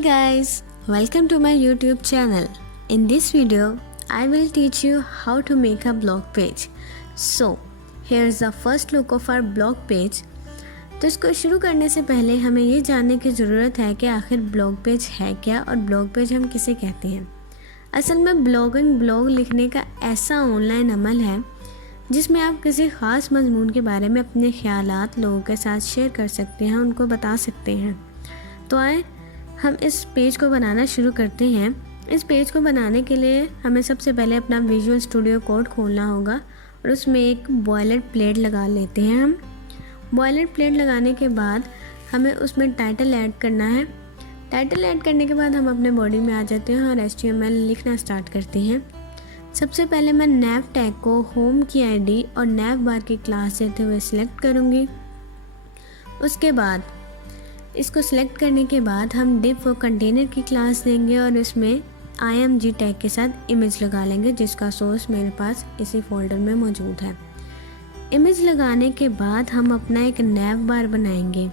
Hey guys, welcome to my YouTube channel. In this video, I will teach you how to make a blog page. So, here's the first look of our blog page. तो इसको शुरू करने से पहले हमें ये जानने की ज़रूरत है कि आखिर ब्लॉग पेज है क्या और ब्लॉग पेज हम किसे कहते हैं। असल में ब्लॉग लिखने का ऐसा ऑनलाइन अमल है जिसमें आप किसी ख़ास मजमून के बारे में अपने ख़यालात लोगों के साथ शेयर कर सकते हैं, उनको बता सकते हैं। तो आए हम इस पेज को बनाना शुरू करते हैं। इस पेज को बनाने के लिए हमें सबसे पहले अपना विजुअल स्टूडियो कोड खोलना होगा और उसमें एक बॉयलर प्लेट लगा लेते हैं। हम बॉयलर प्लेट लगाने के बाद हमें उसमें टाइटल ऐड करना है। टाइटल ऐड करने के बाद हम अपने बॉडी में आ जाते हैं और HTML लिखना स्टार्ट करते हैं। सबसे पहले मैं nav टैग को होम की ID और nav बार की क्लास देते हुए सिलेक्ट करूँगी। उसके बाद इसको सिलेक्ट करने के बाद हम div को कंटेनर की क्लास देंगे और इसमें img टैग के साथ इमेज लगा लेंगे जिसका सोर्स मेरे पास इसी फोल्डर में मौजूद है। इमेज लगाने के बाद हम अपना एक nav बार बनाएंगे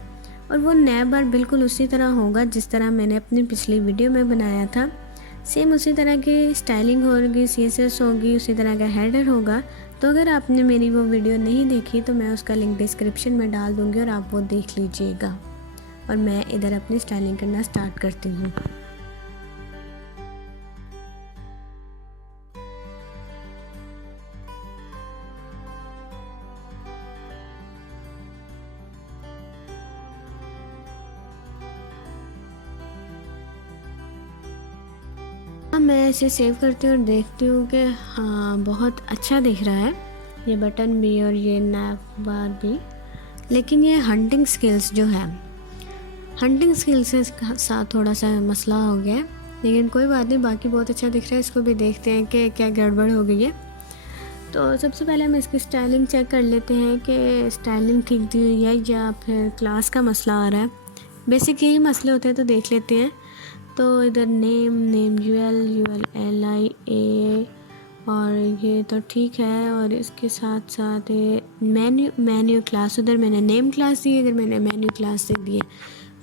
और वो nav बार बिल्कुल उसी तरह होगा जिस तरह मैंने अपनी पिछली वीडियो में बनाया था। सेम उसी तरह की स्टाइलिंग होगी, CSS होगी, उसी तरह का हेडर होगा। तो अगर आपने मेरी वो वीडियो नहीं देखी तो मैं उसका लिंक डिस्क्रिप्शन में डाल दूँगी और आप वो देख लीजिएगा। और मैं इधर अपनी स्टाइलिंग करना स्टार्ट करती हूँ। मैं इसे सेव करती हूँ और देखती हूँ कि हाँ बहुत अच्छा दिख रहा है ये बटन भी और ये nav बार भी। लेकिन ये हंटिंग स्किल्स जो है, हंटिंग स्किल्स के साथ थोड़ा सा मसला हो गया है, लेकिन कोई बात नहीं, बाकी बहुत अच्छा दिख रहा है। इसको भी देखते हैं कि क्या गड़बड़ हो गई है। तो सबसे पहले हम इसकी स्टाइलिंग चेक कर लेते हैं कि स्टाइलिंग ठीक दी हुई है या फिर क्लास का मसला आ रहा है। बेसिक यही मसले होते हैं, तो देख लेते हैं। तो इधर नेम ULLIA और ये तो ठीक है, और इसके साथ साथ मेन्यू क्लास, उधर मैंने नेम क्लास दी है, इधर मैंने मेन्यू क्लास दे दी है।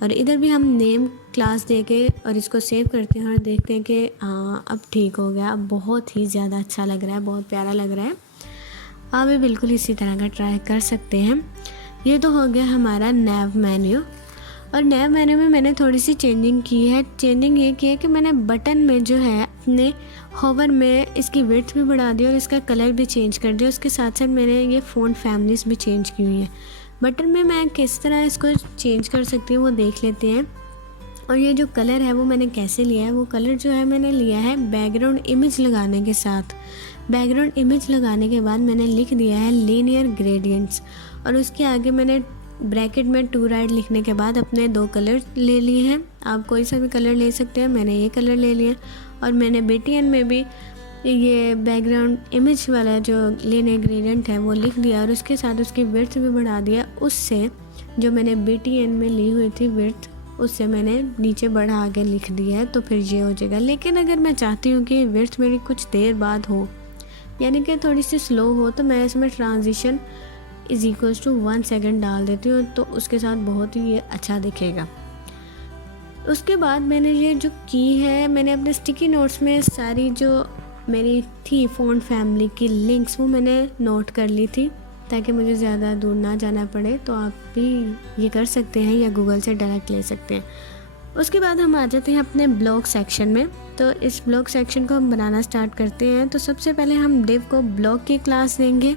और इधर भी हम नेम क्लास दे के और इसको सेव करते हैं और देखते हैं कि हाँ अब ठीक हो गया। अब बहुत ही ज़्यादा अच्छा लग रहा है, बहुत प्यारा लग रहा है। आप भी बिल्कुल इसी तरह का ट्राई कर सकते हैं। ये तो हो गया हमारा nav मेन्यू। और nav मेन्यू में मैंने थोड़ी सी चेंजिंग की है। चेंजिंग ये की है कि मैंने बटन में जो है अपने होवर में इसकी विड्थ भी बढ़ा दी और इसका कलर भी चेंज कर दिया। उसके साथ साथ मैंने ये फ़ॉन्ट फैमिलीज़ भी चेंज की हुई है। बटन में मैं किस तरह इसको चेंज कर सकती हूँ वो देख लेते हैं। और ये जो कलर है वो मैंने कैसे लिया है, वो कलर जो है मैंने लिया है बैकग्राउंड इमेज लगाने के साथ। बैकग्राउंड इमेज लगाने के बाद मैंने लिख दिया है लीनियर ग्रेडियंट्स और उसके आगे मैंने ब्रैकेट में टू राइट लिखने के बाद अपने 2 कलर ले लिए हैं। आप कोई सा भी कलर ले सकते हैं, मैंने ये कलर ले लिया। और मैंने BTN में भी ये बैकग्राउंड इमेज वाला जो लीनियर ग्रेडियंट है वो लिख दिया और उसके साथ उसकी विड्थ भी बढ़ा दिया। उससे जो मैंने BTN में ली हुई थी विड्थ, उससे मैंने नीचे बढ़ा के लिख दिया है, तो फिर ये हो जाएगा। लेकिन अगर मैं चाहती हूँ कि विड्थ मेरी कुछ देर बाद हो, यानी कि थोड़ी सी स्लो हो, तो मैं इसमें ट्रांजिशन = 1 सेकेंड डाल देती हूँ, तो उसके साथ बहुत ही ये अच्छा दिखेगा। उसके बाद मैंने ये जो की है, मैंने अपने स्टिकी नोट्स में सारी जो मेरी थी फ़ॉन्ट फैमिली की लिंक्स वो मैंने नोट कर ली थी ताकि मुझे ज़्यादा दूर ना जाना पड़े। तो आप भी ये कर सकते हैं या गूगल से डायरेक्ट ले सकते हैं। उसके बाद हम आ जाते हैं अपने ब्लॉग सेक्शन में। तो इस ब्लॉग सेक्शन को हम बनाना स्टार्ट करते हैं। तो सबसे पहले हम div को ब्लॉग की क्लास देंगे।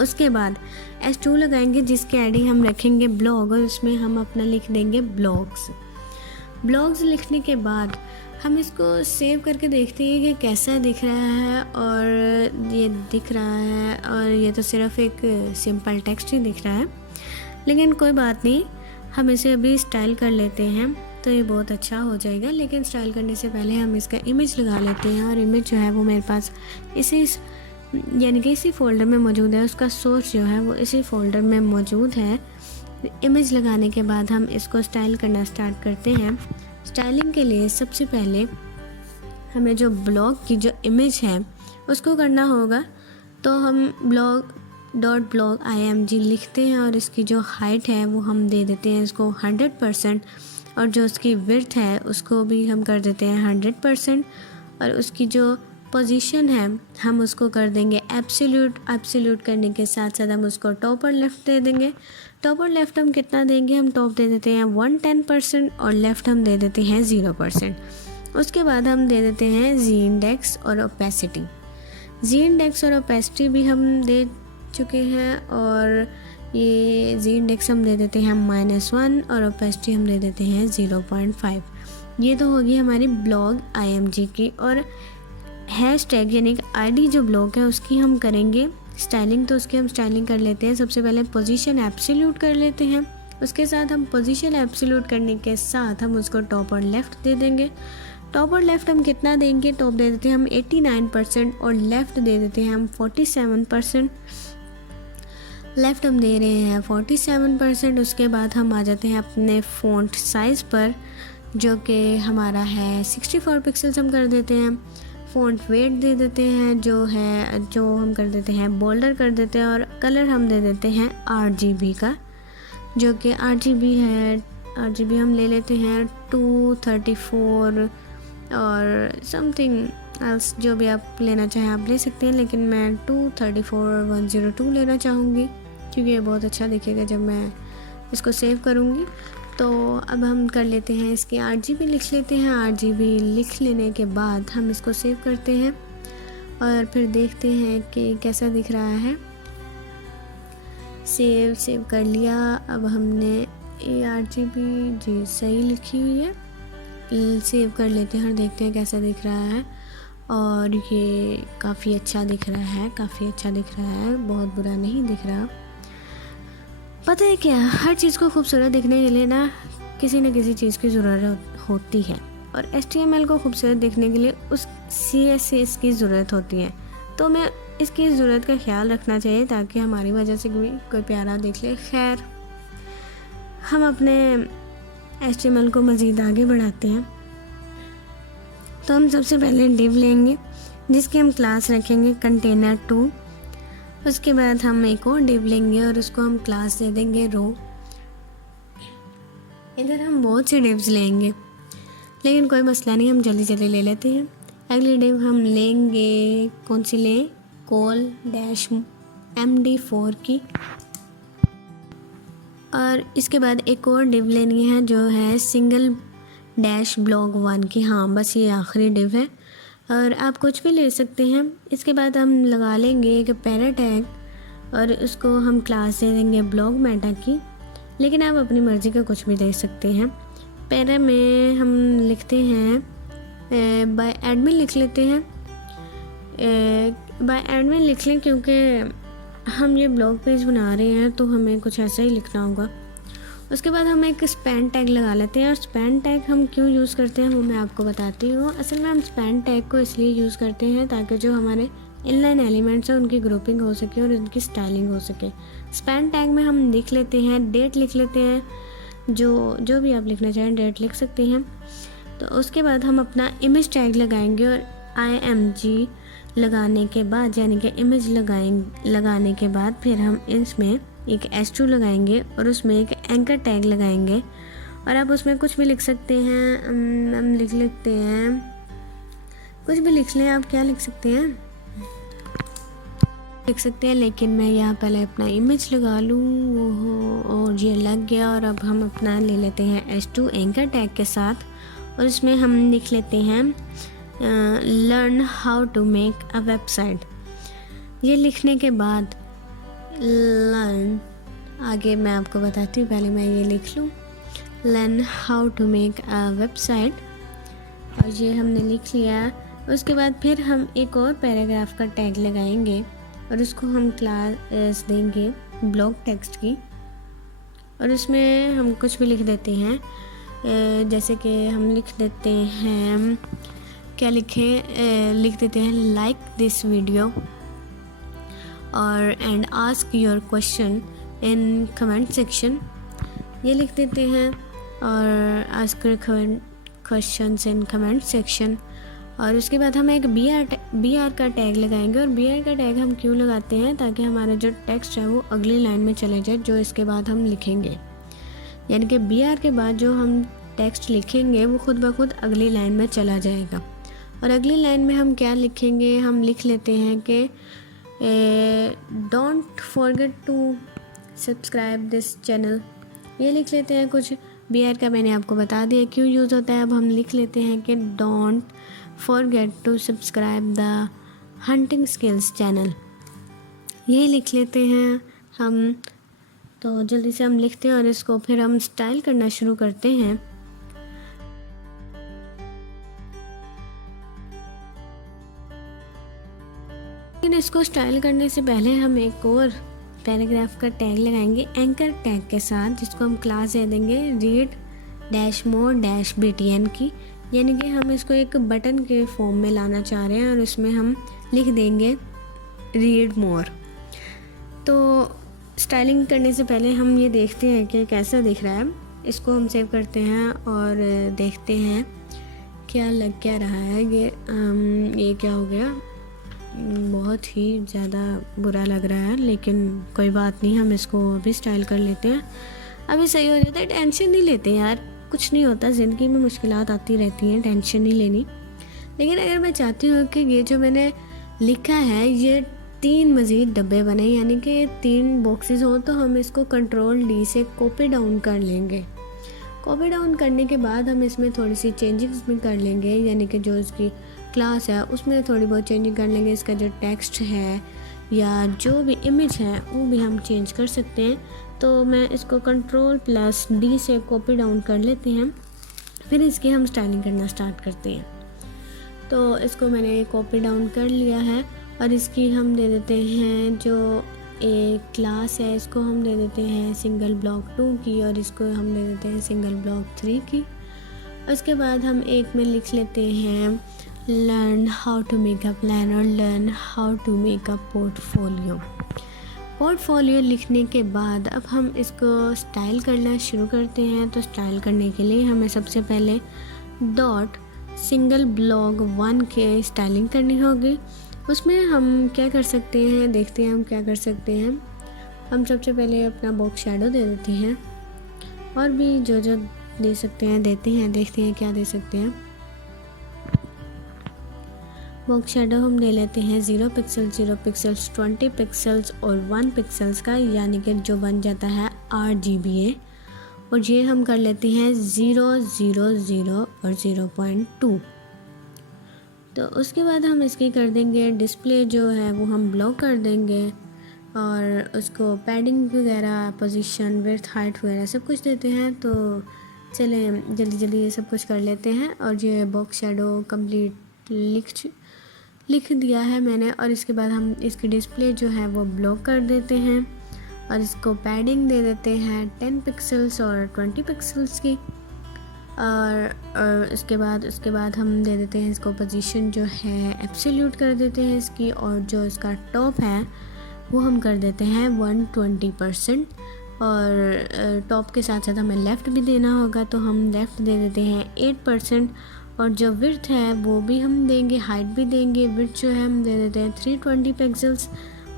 उसके बाद S2 लगाएंगे जिसकी ID हम रखेंगे ब्लॉग और उसमें हम अपना लिख देंगे ब्लॉग्स लिखने के बाद हम इसको सेव करके देखते हैं कि कैसा दिख रहा है। और ये दिख रहा है और ये तो सिर्फ एक सिंपल टेक्स्ट ही दिख रहा है, लेकिन कोई बात नहीं, हम इसे अभी स्टाइल कर लेते हैं तो ये बहुत अच्छा हो जाएगा। लेकिन स्टाइल करने से पहले हम इसका इमेज लगा लेते हैं और इमेज जो है वो मेरे पास इसी फोल्डर में मौजूद है। उसका सोर्स जो है वो इसी फोल्डर में मौजूद है। इमेज लगाने के बाद हम इसको स्टाइल करना स्टार्ट करते हैं। स्टाइलिंग के लिए सबसे पहले हमें जो ब्लॉग की जो इमेज है उसको करना होगा। तो हम blog.img लिखते हैं और इसकी जो हाइट है वो हम दे देते हैं इसको 100%। और जो उसकी विड्थ है उसको भी हम कर देते हैं 100%, और उसकी जो पोजीशन है हम उसको कर देंगे एब्सोल्यूट करने के साथ साथ हम उसको टॉप और लेफ़्ट दे देंगे। टॉप और लेफ़्ट हम कितना देंगे, हम टॉप दे देते हैं 110% और लेफ़्ट हम दे देते हैं 0%। उसके बाद हम दे देते हैं जी इंडेक्स और ओपेसिटी। जी इंडेक्स और ओपेसिटी भी हम दे चुके हैं, और ये जी इंडेक्स हम दे देते हैं -1 और ओपेसिटी हम दे देते हैं 0.5। ये तो होगी हमारी ब्लॉग IMG की। और हैशटैग यानी कि ID जो ब्लॉग है उसकी हम करेंगे स्टाइलिंग। तो उसकी हम स्टाइलिंग कर लेते हैं। सबसे पहले पोजीशन एब्सोल्यूट कर लेते हैं। उसके साथ हम पोजीशन एब्सोल्यूट करने के साथ हम उसको टॉप और लेफ़्ट दे देंगे। टॉप और लेफ़्ट हम कितना देंगे, टॉप दे देते हैं हम 89% और लेफ़्ट दे देते हैं हम 47%। लेफ़्ट हम दे रहे हैं 47%। उसके बाद हम आ जाते हैं अपने फ़ॉन्ट साइज़ पर, जो कि हमारा है 64 पिक्सल्स हम कर देते हैं। फ़ॉन्ट वेट दे देते हैं जो हम कर देते हैं बोल्डर कर देते हैं, और कलर हम दे देते हैं RGB का, जो कि RGB है। RGB हम ले लेते हैं 234 और समथिंग एल्स, जो भी आप लेना चाहें आप ले सकते हैं, लेकिन मैं 234/102 लेना चाहूँगी क्योंकि ये बहुत अच्छा दिखेगा जब मैं इसको सेव करूँगी। तो अब हम कर लेते हैं इसके RGB लिख लेते हैं। RGB लिख लेने के बाद हम इसको सेव करते हैं और फिर देखते हैं कि कैसा दिख रहा है। सेव कर लिया। अब हमने RGB जी सही लिखी हुई है, सेव कर लेते हैं और देखते हैं कैसा दिख रहा है। और ये काफ़ी अच्छा दिख रहा है, बहुत बुरा नहीं दिख रहा। पता है क्या, हर चीज़ को खूबसूरत दिखने के लिए ना किसी चीज़ की ज़रूरत होती है, और HTML को खूबसूरत दिखने के लिए उस CSS की ज़रूरत होती है। तो मैं इसकी ज़रूरत का ख्याल रखना चाहिए ताकि हमारी वजह से कोई प्यारा देख ले। खैर, हम अपने HTML को मज़ीद आगे बढ़ाते हैं। तो हम सबसे पहले डिव लेंगे जिसकी हम क्लास रखेंगे container2। उसके बाद हम एक और डिव लेंगे और उसको हम क्लास दे देंगे रो। इधर हम बहुत से डिव्स लेंगे, लेकिन कोई मसला नहीं, हम जल्दी ले लेते हैं। अगली डिव हम लेंगे, कौन सी लें, col-md4 की। और इसके बाद एक और डिव लेनी है जो है single-blog1 की। हाँ, बस ये आखिरी डिव है, और आप कुछ भी ले सकते हैं। इसके बाद हम लगा लेंगे एक पैरा टैग और उसको हम क्लास दे देंगे ब्लॉग मेटा की, लेकिन आप अपनी मर्ज़ी का कुछ भी दे सकते हैं। पैरा में हम लिखते हैं बाय एडमिन लिख लेते हैं। बाय एडमिन लिख लें क्योंकि हम ये ब्लॉग पेज बना रहे हैं तो हमें कुछ ऐसा ही लिखना होगा। उसके बाद हम एक स्पैन टैग लगा लेते हैं, और स्पैन टैग हम क्यों यूज़ करते हैं वो मैं आपको बताती हूँ। असल में हम स्पैन टैग को इसलिए यूज़ करते हैं ताकि जो हमारे इनलाइन एलिमेंट्स हैं उनकी ग्रुपिंग हो सके और उनकी स्टाइलिंग हो सके। स्पैन टैग में हम लिख लेते हैं, डेट लिख लेते हैं, जो भी आप लिखना चाहें डेट लिख सकते हैं। तो उसके बाद हम अपना इमेज टैग लगाएंगे, और IMG लगाने के बाद यानी कि इमेज लगाने के बाद फिर हम इसमें एक S2 लगाएंगे और उसमें एक एंकर टैग लगाएंगे। और आप उसमें कुछ भी लिख सकते हैं। हम लिख लेते हैं, कुछ भी लिख लें, आप क्या लिख सकते हैं लेकिन मैं यहाँ पहले अपना इमेज लगा लूँ। और ये लग गया। और अब हम अपना ले लेते हैं S2 एंकर टैग के साथ, और इसमें हम लिख लेते हैं learn how to make a website. ये लिखने के बाद लर्न, आगे मैं आपको बताती हूँ, पहले मैं ये लिख लूँ learn how to make a website, और ये हमने लिख लिया। उसके बाद फिर हम एक और पैराग्राफ का टैग लगाएंगे और उसको हम क्लास देंगे ब्लॉग टेक्स्ट की, और उसमें हम कुछ भी लिख देते हैं। जैसे कि हम लिख देते हैं, क्या लिखें, लिख देते हैं लाइक दिस वीडियो और and ask your question in comment section, ये लिख देते हैं। और ask questions in comment section. और उसके बाद हम एक BR का टैग लगाएंगे। और BR का टैग हम क्यों लगाते हैं, ताकि हमारा जो टेक्स्ट है वो अगली लाइन में चले जाए जो इसके बाद हम लिखेंगे। यानी कि BR के बाद जो हम टेक्स्ट लिखेंगे वो खुद ब खुद अगली लाइन में चला जाएगा। और अगली लाइन में हम क्या लिखेंगे, हम लिख लेते हैं कि don't forget to subscribe this channel, ये लिख लेते हैं कुछ। BR का मैंने आपको बता दिया क्यों यूज़ होता है। अब हम लिख लेते हैं कि don't forget to subscribe the hunting skills channel, यही लिख लेते हैं हम। तो जल्दी से हम लिखते हैं और इसको फिर हम स्टाइल करना शुरू करते हैं। लेकिन इसको स्टाइल करने से पहले हम एक और पैराग्राफ का टैग लगाएंगे एंकर टैग के साथ, जिसको हम क्लास दे देंगे read-more-btn की, यानी कि हम इसको एक बटन के फॉर्म में लाना चाह रहे हैं और उसमें हम लिख देंगे रीड मोर। तो स्टाइलिंग करने से पहले हम ये देखते हैं कि कैसा दिख रहा है। इसको हम सेव करते हैं और देखते हैं क्या लग क्या रहा है। ये क्या हो गया, बहुत ही ज़्यादा बुरा लग रहा है, लेकिन कोई बात नहीं, हम इसको अभी स्टाइल कर लेते हैं। अभी सही हो जाता है, टेंशन नहीं लेते यार, कुछ नहीं होता, ज़िंदगी में मुश्किलात आती रहती हैं, टेंशन नहीं लेनी। लेकिन अगर मैं चाहती हूँ कि ये जो मैंने लिखा है ये 3 मज़ीद डब्बे बने, यानी कि 3 बॉक्सेस हो, तो हम इसको Ctrl+D से कॉपी डाउन कर लेंगे। कॉपी डाउन करने के बाद हम इसमें थोड़ी सी चेंजिंग्स भी कर लेंगे, यानी कि जो इसकी क्लास है उसमें थोड़ी बहुत चेंजिंग कर लेंगे। इसका जो टेक्स्ट है या जो भी इमेज है वो भी हम चेंज कर सकते हैं। तो मैं इसको Ctrl+D से कॉपी डाउन कर लेते हैं, फिर इसकी हम स्टाइलिंग करना स्टार्ट करते हैं। तो इसको मैंने कॉपी डाउन कर लिया है और इसकी हम दे देते हैं जो एक क्लास है, इसको हम दे देते हैं सिंगल ब्लॉक 2 की, और इसको हम दे देते हैं सिंगल ब्लॉक 3 की। उसके बाद हम एक में लिख लेते हैं learn how to make a plan और learn how to make a portfolio. Portfolio लिखने के बाद अब हम इसको स्टाइल करना शुरू करते हैं। तो स्टाइल करने के लिए हमें सबसे पहले डॉट सिंगल ब्लॉक 1 के स्टाइलिंग करनी होगी। उसमें हम क्या कर सकते हैं, देखते हैं हम क्या कर सकते हैं। हम सबसे पहले अपना बॉक्स शैडो दे देते हैं और भी जो जो दे सकते हैं देते हैं, देखते हैं क्या दे सकते हैं। बॉक्स शैडो हम दे लेते हैं 0 पिक्सल्स 20 पिक्सल्स और 1 पिक्सल्स का, यानी कि जो बन जाता है RGBA, और ये हम कर लेते हैं 0, 0, 0 और 0.2। तो उसके बाद हम इसकी कर देंगे डिस्प्ले जो है वो हम ब्लॉक कर देंगे और उसको पैडिंग वगैरह, पोजीशन, विड्थ, हाइट वगैरह सब कुछ देते हैं। तो चलें जल्दी जल्दी ये सब कुछ कर लेते हैं। और ये बॉक्स शैडो कंप्लीट लिख दिया है मैंने, और इसके बाद हम इसकी डिस्प्ले जो है वो ब्लॉक कर देते हैं और इसको पैडिंग दे देते हैं 10 पिक्सल्स और 20 पिक्सल्स की। और उसके बाद हम दे देते हैं इसको पोजीशन जो है एब्सोल्यूट कर देते हैं इसकी, और जो इसका टॉप है वो हम कर देते हैं 120%। और टॉप के साथ साथ हमें लेफ़्ट भी देना होगा, तो हम लेफ़्ट दे देते हैं 8%। और जो विड्थ है वो भी हम देंगे, हाइट भी देंगे। विड्थ जो है हम दे देते हैं 320 पिक्सल्स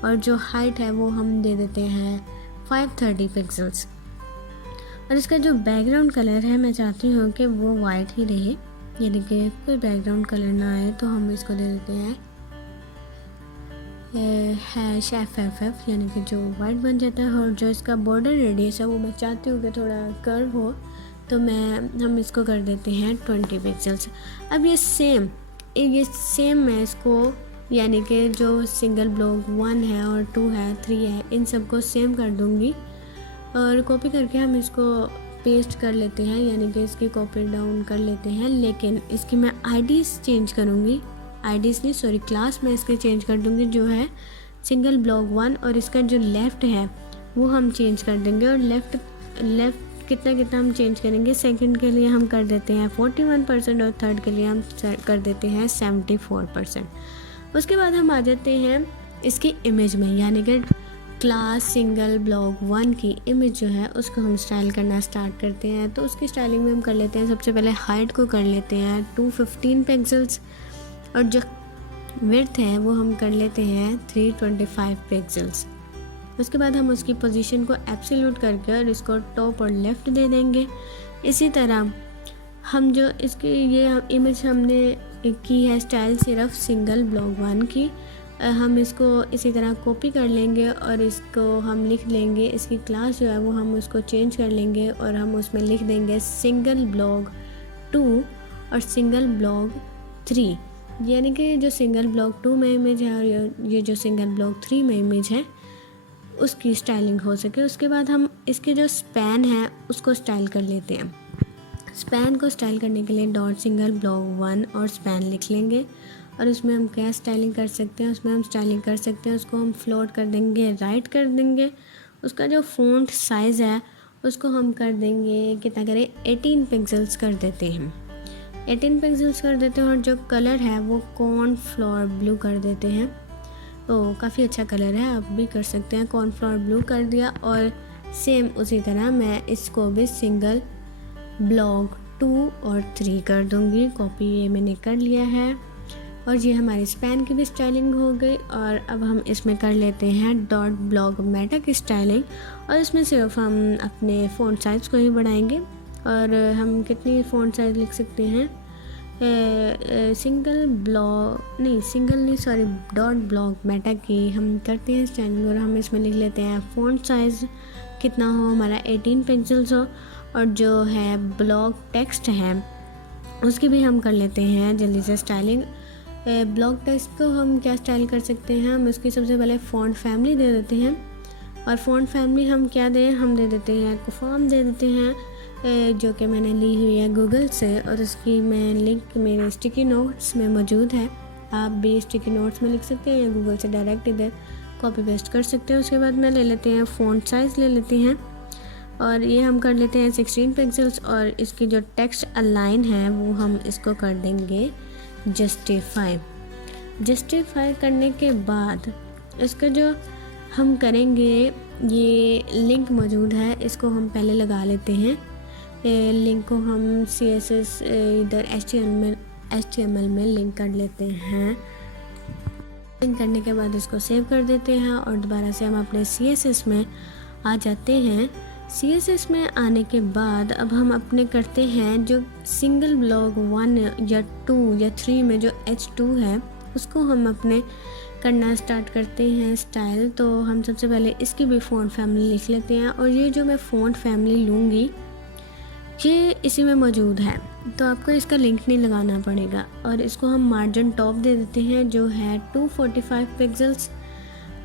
और जो हाइट है वो हम दे देते हैं 530 पिक्सल्स। और इसका जो बैकग्राउंड कलर है मैं चाहती हूँ कि वो वाइट ही रहे, यानी कि कोई बैकग्राउंड कलर ना आए, तो हम इसको दे देते हैं #FFF, यानी कि जो वाइट बन जाता है। और जो इसका बॉर्डर रेडियस है वो मैं चाहती हूँ कि थोड़ा कर्व हो, तो हम इसको कर देते हैं 20 पिक्सल्स। अब ये सेम मैं इसको, यानी कि जो सिंगल ब्लॉक 1 है और 2 है 3 है, इन सबको सेम कर दूँगी और कॉपी करके हम इसको पेस्ट कर लेते हैं, यानी कि इसकी कॉपी डाउन कर लेते हैं। लेकिन इसकी मैं आईडीज़ चेंज करूँगी, आईडीज़ नहीं सॉरी क्लास में इसके चेंज कर दूँगी जो है सिंगल ब्लॉक 1, और इसका जो लेफ़्ट है वो हम चेंज कर देंगे। और लेफ़्ट कितना हम चेंज करेंगे, सेकंड के लिए हम कर देते हैं 41% और थर्ड के लिए हम कर देते हैं 74%। उसके बाद हम आ जाते हैं इसकी इमेज में, यानी कि क्लास सिंगल ब्लॉक 1 की इमेज जो है उसको हम स्टाइल करना स्टार्ट करते हैं। तो उसकी स्टाइलिंग में हम कर लेते हैं, सबसे पहले हाइट को कर लेते हैं 215 पिक्सल्स और जो विड्थ है वो हम कर लेते हैं 325 पिक्सल्स। उसके बाद हम उसकी पोजीशन को एब्सोल्यूट करके और इसको टॉप और लेफ़्ट दे देंगे। इसी तरह हम जो इसकी ये इमेज हमने की है स्टाइल सिर्फ सिंगल ब्लॉग 1 की। हम इसको इसी तरह कॉपी कर लेंगे और इसको हम लिख लेंगे, इसकी क्लास जो है वो हम उसको चेंज कर लेंगे और हम उसमें लिख देंगे सिंगल ब्लॉग 2 और सिंगल ब्लॉग 3। यानी कि जो सिंगल ब्लॉग 2 में इमेज है और ये जो सिंगल ब्लॉग 3 में इमेज है उसकी स्टाइलिंग हो सके। उसके बाद हम इसके जो स्पैन है उसको स्टाइल कर लेते हैं। स्पैन को स्टाइल करने के लिए डॉट सिंगल ब्लॉग 1 और स्पैन लिख लेंगे और उसमें हम क्या स्टाइलिंग कर सकते हैं, उसमें हम स्टाइलिंग कर सकते हैं, उसको हम फ्लोट कर देंगे, राइट कर देंगे। उसका जो फ़ॉन्ट साइज़ है उसको हम कर देंगे, कितना करें, 18 पिक्सल्स कर देते हैं, 18 पिक्सल्स कर देते हैं। और जो कलर है वो कॉर्नफ्लोर ब्लू कर देते हैं। तो काफ़ी अच्छा कलर है, आप भी कर सकते हैं। कॉर्नफ्लोर ब्लू कर दिया और सेम उसी तरह मैं इसको भी सिंगल ब्लॉग 2 और 3 कर दूंगी। कॉपी ये मैंने कर लिया है और ये हमारी स्पैन की भी स्टाइलिंग हो गई। और अब हम इसमें कर लेते हैं डॉट ब्लॉग मेटा की स्टाइलिंग और इसमें सिर्फ हम अपने फ़ॉन्ट साइज़ को ही बढ़ाएंगे। और हम कितनी फ़ॉन्ट साइज़ लिख सकते हैं, डॉट ब्लॉग मेटा की हम करते हैं स्टाइलिंग और हम इसमें लिख लेते हैं फ़ॉन्ट साइज़ कितना हो हमारा, 18 पिक्सल्स हो। और जो है ब्लॉग टेक्स्ट है उसकी भी हम कर लेते हैं जल्दी से स्टाइलिंग। ब्लॉग टेक्स्ट को हम क्या स्टाइल कर सकते हैं, हम इसकी सबसे पहले फ़ॉन्ट फैमिली दे देते हैं। और फ़ॉन्ट फैमिली हम क्या दें, हम दे देते हैं कोफॉर्म दे देते हैं, जो कि मैंने ली हुई है गूगल से और उसकी मैं लिंक मेरे स्टिकी नोट्स में मौजूद है। आप भी स्टिकी नोट्स में लिख सकते हैं या गूगल से डायरेक्ट इधर कॉपी पेस्ट कर सकते हैं। उसके बाद मैं ले लेते हैं फ़ॉन्ट साइज़ ले लेते हैं और ये हम कर लेते हैं 16 पिक्सल्स। और इसकी जो टेक्स्ट अलाइन है वो हम इसको कर देंगे जस्टिफाई करने के बाद इसका जो हम करेंगे, ये लिंक मौजूद है, इसको हम पहले लगा लेते हैं। लिंक को हम CSS इधर HTML में लिंक कर लेते हैं। लिंक करने के बाद इसको सेव कर देते हैं और दोबारा से हम अपने CSS में आ जाते हैं। CSS में आने के बाद अब हम अपने करते हैं जो सिंगल ब्लॉग 1 या 2 या 3 में जो H2 है उसको हम अपने करना स्टार्ट करते हैं स्टाइल। तो हम सबसे पहले इसकी भी फ़ॉन्ट फैमिली लिख लेते हैं और ये जो मैं फ़ॉन्ट फैमिली लूँगी ये इसी में मौजूद है, तो आपको इसका लिंक नहीं लगाना पड़ेगा। और इसको हम मार्जिन टॉप दे देते हैं जो है 245 पिक्सल्स।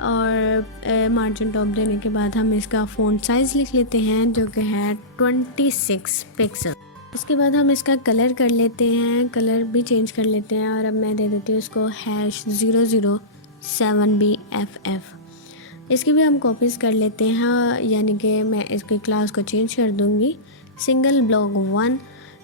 और मार्जिन टॉप देने के बाद हम इसका फ़ॉन्ट साइज़ लिख लेते हैं जो कि है 26 पिक्सल। इसके बाद हम इसका कलर कर लेते हैं, कलर भी चेंज कर लेते हैं। और अब मैं दे देती हूँ इसको #007BFF। इसकी भी हम कॉपीज़ कर लेते हैं, यानी कि मैं इसकी क्लास को चेंज कर दूँगी। सिंगल ब्लॉग 1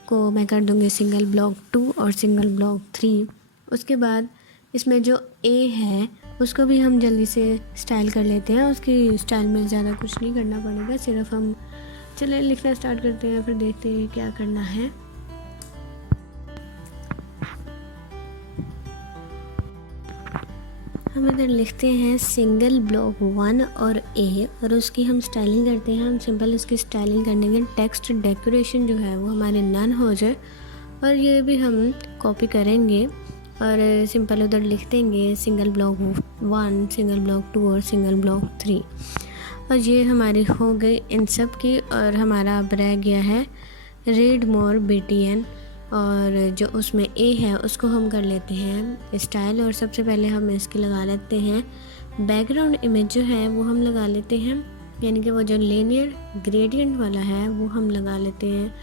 को मैं कर दूँगी सिंगल ब्लॉग 2 और सिंगल ब्लॉग 3। उसके बाद इसमें जो A है उसको भी हम जल्दी से स्टाइल कर लेते हैं। उसकी स्टाइल में ज़्यादा कुछ नहीं करना पड़ेगा, सिर्फ हम चलिए लिखना स्टार्ट करते हैं, फिर देखते हैं क्या करना है। हम इधर लिखते हैं सिंगल ब्लॉग 1 और A और उसकी हम स्टाइलिंग करते हैं। हम सिंपल इसकी स्टाइलिंग करने के टेक्स्ट डेकोरेशन जो है वो हमारे नन हो जाए और ये भी हम कॉपी करेंगे और सिंपल उधर लिख देंगे सिंगल ब्लॉग 1, सिंगल ब्लॉग 2 और सिंगल ब्लॉग 3। और ये हमारी हो गई इन सब की। और हमारा अब रह गया है रीड मोर BTN और जो उसमें A है उसको हम कर लेते हैं स्टाइल। और सबसे पहले हम इसकी लगा लेते हैं बैकग्राउंड इमेज जो है वो हम लगा लेते हैं, यानी कि वो जो लीनियर ग्रेडियंट वाला है वो हम लगा लेते हैं।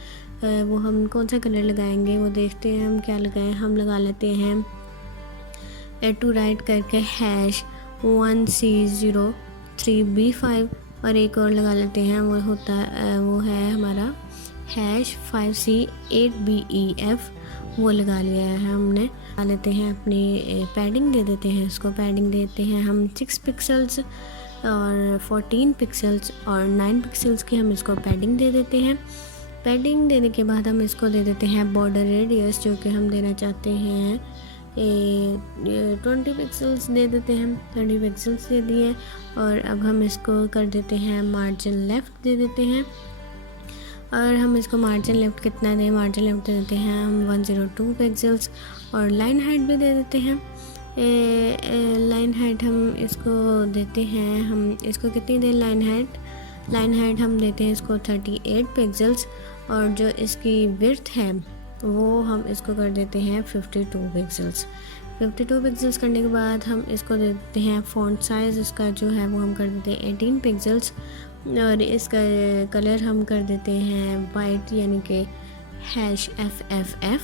वो हम कौन सा कलर लगाएंगे वो देखते हैं हम क्या लगाएं। हम लगा लेते हैं टू राइट करके #1C03B5 और एक और लगा लेते हैं, वो है हमारा #5C8BEF, वो लगा लिया है हमने। लगा लेते हैं अपनी पैडिंग दे देते हैं, इसको पैडिंग देते हैं हम 6 पिक्सल्स और 14 पिक्सल्स और 9 पिक्सल्स की हम इसको पैडिंग दे देते हैं। पैडिंग देने के बाद हम इसको दे देते हैं बॉर्डर रेडियस, जो कि हम देना चाहते हैं 20 पिक्सल्स दे देते हैं, 20 पिक्सल्स दे दिए। और अब हम इसको कर देते हैं मार्जिन लेफ़्ट दे देते हैं और हम इसको मार्जिन लेफ्ट कितना दें, मार्जिन लेफ्ट दे देते हैं हम 102 पिक्सल्स और लाइन हाइट भी दे देते हैं। लाइन हाइट हम इसको देते हैं, हम इसको कितनी दें लाइन हाइट हम देते हैं इसको 38 पिक्सल्स और जो इसकी विड्थ है वो हम इसको कर देते हैं 52 पिक्सल्स। 52 पिक्सल्स करने के बाद हम इसको दे देते हैं फ़ॉन्ट साइज़, इसका जो है वो हम कर देते हैं 18 पिक्सल्स और इसका कलर हम कर देते हैं वाइट यानी कि #FFF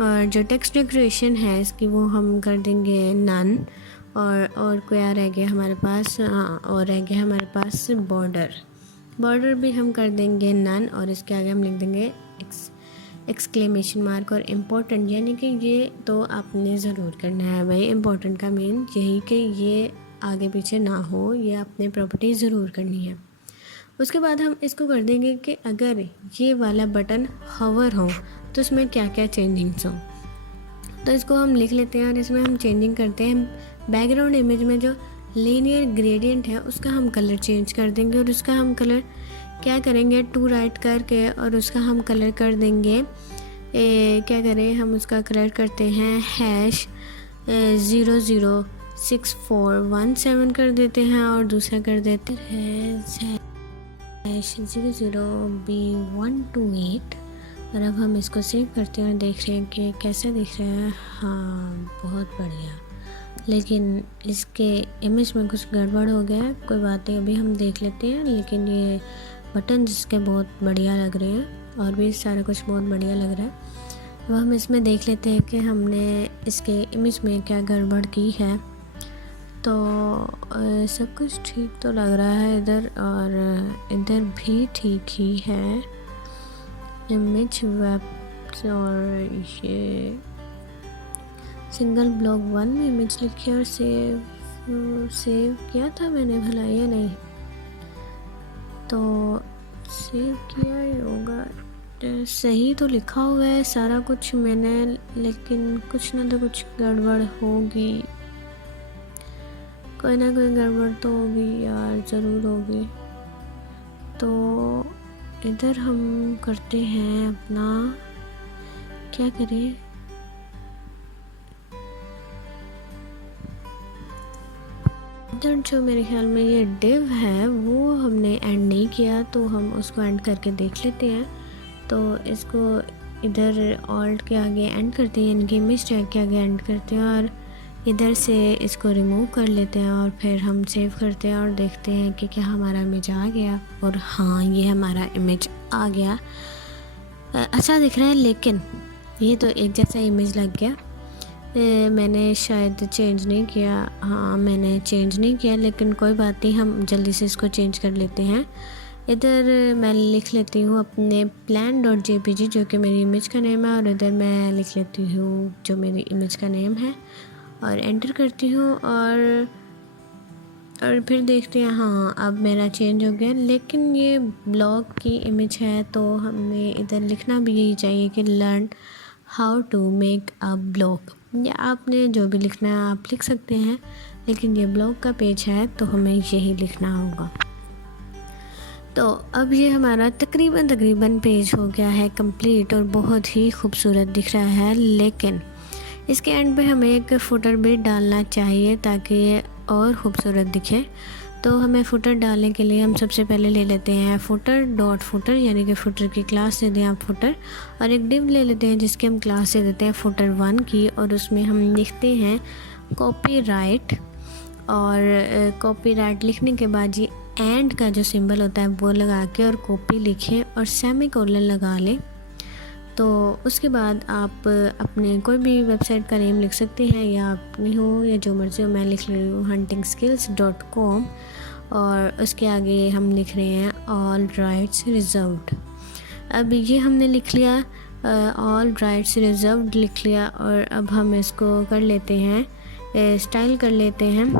और जो टेक्स्ट डेकोरेशन है इसकी वो हम कर देंगे नन और क्या रह गया हमारे पास, और रह गया हमारे पास बॉर्डर भी हम कर देंगे नन और इसके आगे हम लिख देंगे एक्सक्लेमेशन मार्क और इम्पोर्टेंट, यानी कि ये तो आपने ज़रूर करना है भाई। इम्पोर्टेंट का मीन यही कि ये आगे पीछे ना हो, ये आपने प्रॉपर्टी ज़रूर करनी है। उसके बाद हम इसको कर देंगे कि अगर ये वाला बटन हवर हो तो इसमें क्या क्या चेंजिंग्स हो, तो इसको हम लिख लेते हैं और इसमें हम चेंजिंग करते हैं। बैकग्राउंड इमेज में जो लीनियर ग्रेडियंट है उसका हम कलर चेंज कर देंगे और उसका हम कलर क्या करेंगे, टू राइट करके और उसका हम कलर कर देंगे क्या करें, हम उसका कलर करते हैं #006417 कर देते हैं और दूसरा कर देते हैं #00B128 और अब हम इसको सेव करते हैं और देख रहे हैं कि कैसा दिख रहा है। हाँ बहुत बढ़िया, लेकिन इसके इमेज में कुछ गड़बड़ हो गया है, कोई बात नहीं, अभी हम देख लेते हैं। लेकिन ये बटन जिसके बहुत बढ़िया लग रहे हैं और भी सारा कुछ बहुत बढ़िया लग रहा है। अब हम इसमें देख लेते हैं कि हमने इसके इमेज में क्या गड़बड़ की है। तो सब कुछ ठीक तो लग रहा है इधर और इधर भी ठीक ही है। इमेज वेब और ये सिंगल ब्लॉक 1 में इमेज लिखी और सेव किया था मैंने भला या नहीं, तो सेव किया ही होगा, सही तो लिखा हुआ है सारा कुछ मैंने, लेकिन कुछ ना तो कुछ गड़बड़ होगी, कोई ना कोई गड़बड़ तो होगी यार, ज़रूर होगी। तो इधर हम करते हैं अपना, क्या करें, इधर जो मेरे ख्याल में ये डिव है वो हमने एंड नहीं किया, तो हम उसको एंड करके देख लेते हैं। तो इसको इधर ऑल्ट के आगे एंड करते हैं, यानी कि इमेज टैग के आगे एंड करते हैं और इधर से इसको रिमूव कर लेते हैं और फिर हम सेव करते हैं और देखते हैं कि क्या हमारा इमेज आ गया। और हाँ, ये हमारा इमेज आ गया, अच्छा दिख रहा है, लेकिन ये तो एक जैसा इमेज लग गया। मैंने शायद चेंज नहीं किया, हाँ मैंने चेंज नहीं किया, लेकिन कोई बात नहीं, हम जल्दी से इसको चेंज कर लेते हैं। इधर मैं लिख लेती हूँ अपने plan.jpg जो कि मेरी इमेज का नेम है और इधर मैं लिख लेती हूँ जो मेरी इमेज का नेम है और एंटर करती हूँ और फिर देखते हैं। हाँ अब मेरा चेंज हो गया, लेकिन ये ब्लॉग की इमेज है तो हमें इधर लिखना भी यही चाहिए कि learn how to make a blog, या आपने जो भी लिखना है आप लिख सकते हैं, लेकिन ये ब्लॉग का पेज है तो हमें यही लिखना होगा। तो अब ये हमारा तकरीबन पेज हो गया है कंप्लीट और बहुत ही खूबसूरत दिख रहा है, लेकिन इसके एंड पे हमें एक फुटर भी डालना चाहिए ताकि ये और ख़ूबसूरत दिखे। तो हमें फुटर डालने के लिए हम सबसे पहले ले लेते हैं footer.footer, यानी कि फुटर की क्लास दे दें आप फुटर, और एक डिव ले लेते हैं जिसके हम क्लास दे देते हैं footer1 की, और उसमें हम लिखते हैं कॉपीराइट। और कॉपीराइट लिखने के बाद जी एंड का जो सिंबल होता है वो लगा के और कॉपी लिखें और सेमीकोलन लगा लें। तो उसके बाद आप अपने कोई भी वेबसाइट का नेम लिख सकते हैं, या अपनी हो या जो मर्ज़ी हो, मैं लिख रही हूँ huntingskills.com, और उसके आगे हम लिख रहे हैं ऑल राइट्स रिजर्व्ड। अब ये हमने लिख लिया, ऑल राइट्स रिजर्व्ड लिख लिया, और अब हम इसको कर लेते हैं स्टाइल कर लेते हैं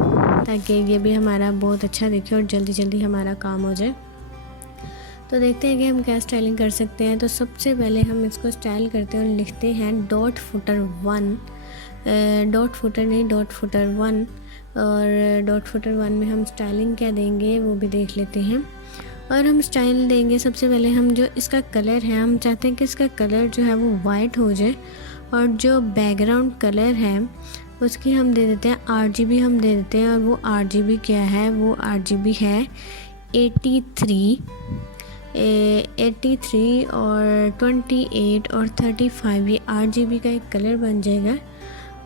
ताकि ये भी हमारा बहुत अच्छा दिखे और जल्दी जल्दी हमारा काम हो जाए। तो देखते हैं कि हम क्या स्टाइलिंग कर सकते हैं। तो सबसे पहले हम इसको स्टाइल करते हैं और लिखते हैं .footer1, .footer1, और .footer1 में हम स्टाइलिंग क्या देंगे वो भी देख लेते हैं। और हम स्टाइल देंगे। सबसे पहले हम जो इसका कलर है, हम चाहते हैं कि इसका कलर जो है वो वाइट हो जाए, और जो बैकग्राउंड कलर है उसकी हम दे देते हैं RGB हम दे देते हैं। और वो RGB क्या है, वो RGB है 83 और 28 और 35, ये RGB का एक कलर बन जाएगा।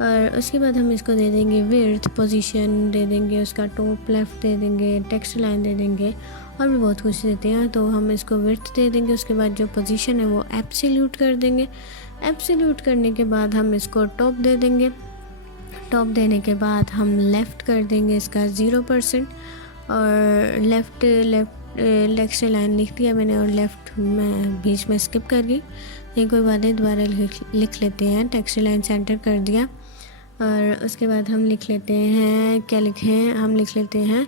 और उसके बाद हम इसको दे देंगे विड्थ, पोजीशन दे देंगे, उसका टॉप लेफ़्ट दे देंगे, टेक्स्ट लाइन दे देंगे, और भी बहुत कुछ देते हैं। तो हम इसको विड्थ दे देंगे। उसके बाद जो पोजीशन है वो एब्सोल्यूट कर देंगे। एब्सोल्यूट करने के बाद हम इसको टॉप दे देंगे। टॉप देने के बाद हम लेफ़्ट कर देंगे इसका 0%, और लेफ़्ट टेक्स्ट लाइन लिख दिया मैंने, और लेफ़्ट मैं बीच में स्किप कर गई। ये कोई बात नहीं, दोबारा लिख लेते हैं। टेक्स्ट लाइन सेंटर कर दिया, और उसके बाद हम लिख लेते हैं, क्या लिखें, हम लिख लेते हैं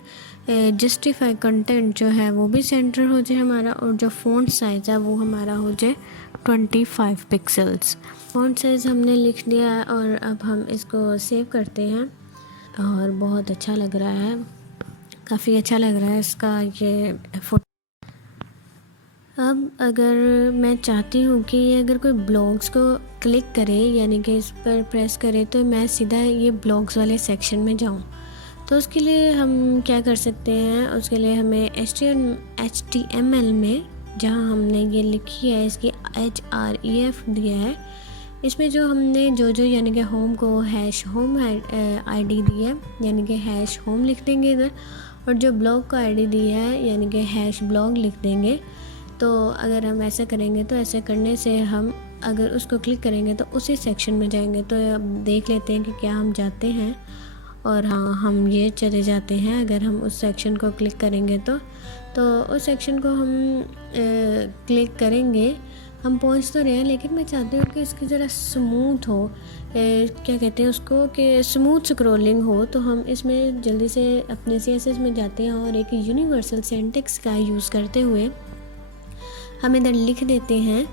जस्टिफाई कंटेंट जो है वो भी सेंटर हो जाए हमारा, और जो फ़ॉन्ट साइज़ है वो हमारा हो जाए 25 पिक्सल्स। फ़ॉन्ट साइज़ हमने लिख दिया, और अब हम इसको सेव करते हैं। और बहुत अच्छा लग रहा है, काफ़ी अच्छा लग रहा है इसका ये फोटो। अब अगर मैं चाहती हूँ कि अगर कोई ब्लॉग्स को क्लिक करे, यानी कि इस पर प्रेस करे, तो मैं सीधा ये ब्लॉग्स वाले सेक्शन में जाऊँ, तो उसके लिए हम क्या कर सकते हैं, उसके लिए हमें HTML में, जहाँ हमने ये लिखी है इसकी href दिया है, इसमें जो हमने जो यानी कि होम को #home ID दी है, यानी कि #home लिख देंगे इधर, और जो ब्लॉग को ID दी है यानी कि #blog लिख देंगे। तो अगर हम ऐसा करेंगे, तो ऐसा करने से हम अगर उसको क्लिक करेंगे तो उसी सेक्शन में जाएंगे। तो अब देख लेते हैं कि क्या हम जाते हैं, और हाँ, हम ये चले जाते हैं। अगर हम उस सेक्शन को क्लिक करेंगे तो उस सेक्शन को हम क्लिक करेंगे, हम पहुंच तो रहे हैं, लेकिन मैं चाहती हूँ कि इसकी ज़रा स्मूथ हो, क्या कहते हैं उसको, कि स्मूथ स्क्रॉलिंग हो। तो हम इसमें जल्दी से अपने CSS में जाते हैं, और एक यूनिवर्सल सिंटैक्स का यूज़ करते हुए हम इधर लिख देते हैं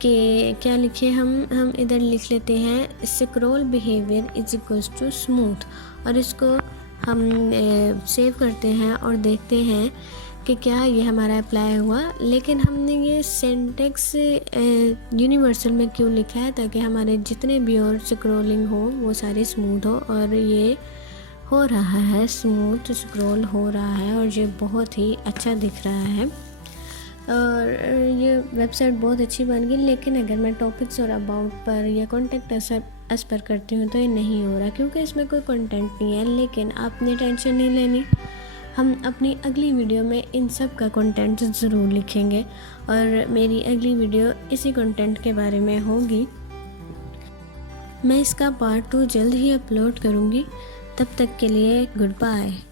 कि क्या लिखे, हम इधर लिख लेते हैं scroll behaviour is equals to smooth, और इसको हम सेव करते हैं और देखते हैं कि क्या ये हमारा अप्लाई हुआ। लेकिन हमने ये सिंटैक्स यूनिवर्सल में क्यों लिखा है, ताकि हमारे जितने भी और स्क्रॉलिंग हो वो सारी स्मूथ हो, और ये हो रहा है, स्मूथ स्क्रॉल हो रहा है, और ये बहुत ही अच्छा दिख रहा है, और ये वेबसाइट बहुत अच्छी बन गई। लेकिन अगर मैं टॉपिक्स और अबाउट पर या कॉन्टेक्ट अस पर करती हूँ तो ये नहीं हो रहा, क्योंकि इसमें कोई कंटेंट नहीं है। लेकिन आपने टेंशन नहीं लेनी, हम अपनी अगली वीडियो में इन सब का कंटेंट ज़रूर लिखेंगे, और मेरी अगली वीडियो इसी कंटेंट के बारे में होगी। मैं इसका पार्ट 2 जल्द ही अपलोड करूँगी। तब तक के लिए गुड बाय।